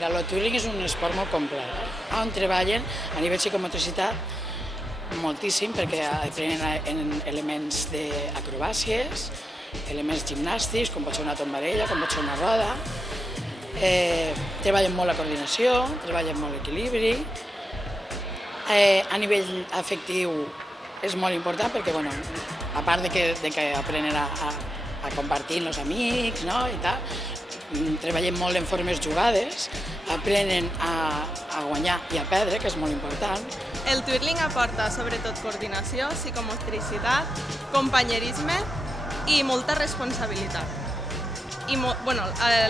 Mira, el twirling és un esport molt complet, on treballen a nivell psicomotricitat moltíssim, perquè aprenen elements d'acrobàcies, elements gimnàstics, com pot ser una tombarella, com pot ser una roda. Treballen molt la coordinació, treballen molt l'equilibri. A nivell afectiu és molt important perquè, a part de que aprenen a compartir amb els amics i tal, treballem molt en formes jugades, aprenen a guanyar i a perdre, que és molt important. El twirling aporta sobretot coordinació, psicomotricitat, companyerisme i molta responsabilitat. I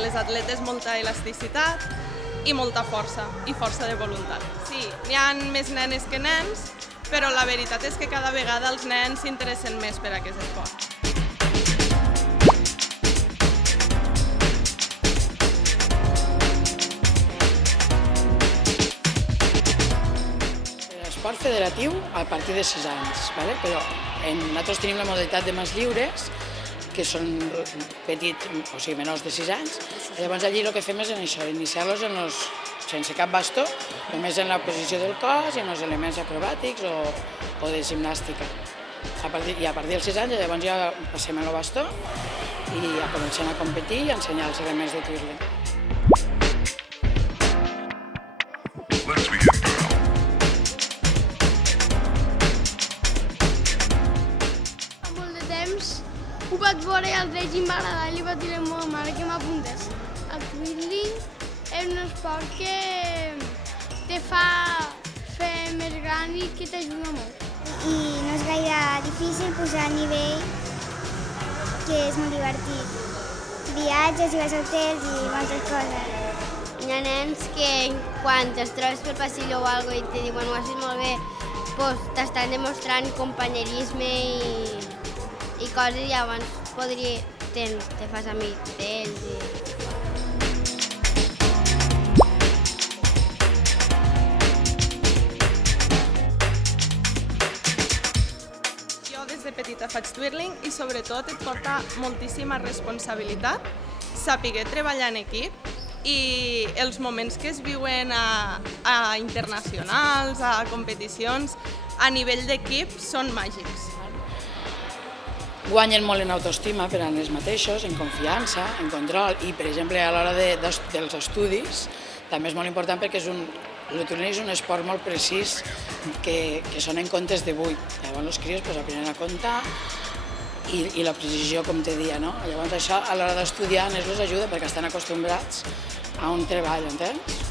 les atletes molta elasticitat i molta força, i força de voluntat. Sí, n'hi ha més nenes que nens, però la veritat és que cada vegada els nens s'interessen més per aquest esport. L'esport federatiu a partir de 6 anys, però nosaltres tenim la modalitat de mans lliures, que són petits, o sigui, menors de 6 anys. Llavors allí el que fem és això, iniciar-los sense cap bastó, només en la posició del cos i en els elements acrobàtics o de gimnàstica. I a partir dels 6 anys llavors ja passem el bastó i ja comencem a competir i a ensenyar els elements de twirling. Ho vaig veure i al rei i m'agradava i li vaig dir a la meva mare que m'apuntés. El twirling és un esport que te fa fer més gran i que t'ajuda molt. I no és gaire difícil posar a nivell, que és molt divertit. Viatges, jugues a hotels i moltes coses. Hi ha nens que quan es trobes pel passillo o alguna cosa i te diuen ho has fet molt bé, doncs t'estan demostrant companyerisme i coses, i llavors te fas amic d'ells. Jo des de petita faig twirling i sobretot et porta moltíssima responsabilitat, saber treballar en equip i els moments que es viuen a internacionals, a competicions, a nivell d'equip són màgics. Guanyen molt en autoestima per a ells mateixos, en confiança, en control i, per exemple, a l'hora dels estudis també és molt important perquè el twirling és un esport molt precís que són en comptes de 8. Llavors els crios aprenen a comptar i la precisió, com te deia, no? Llavors això a l'hora d'estudiar els ajuda perquè estan acostumbrats a un treball, entens?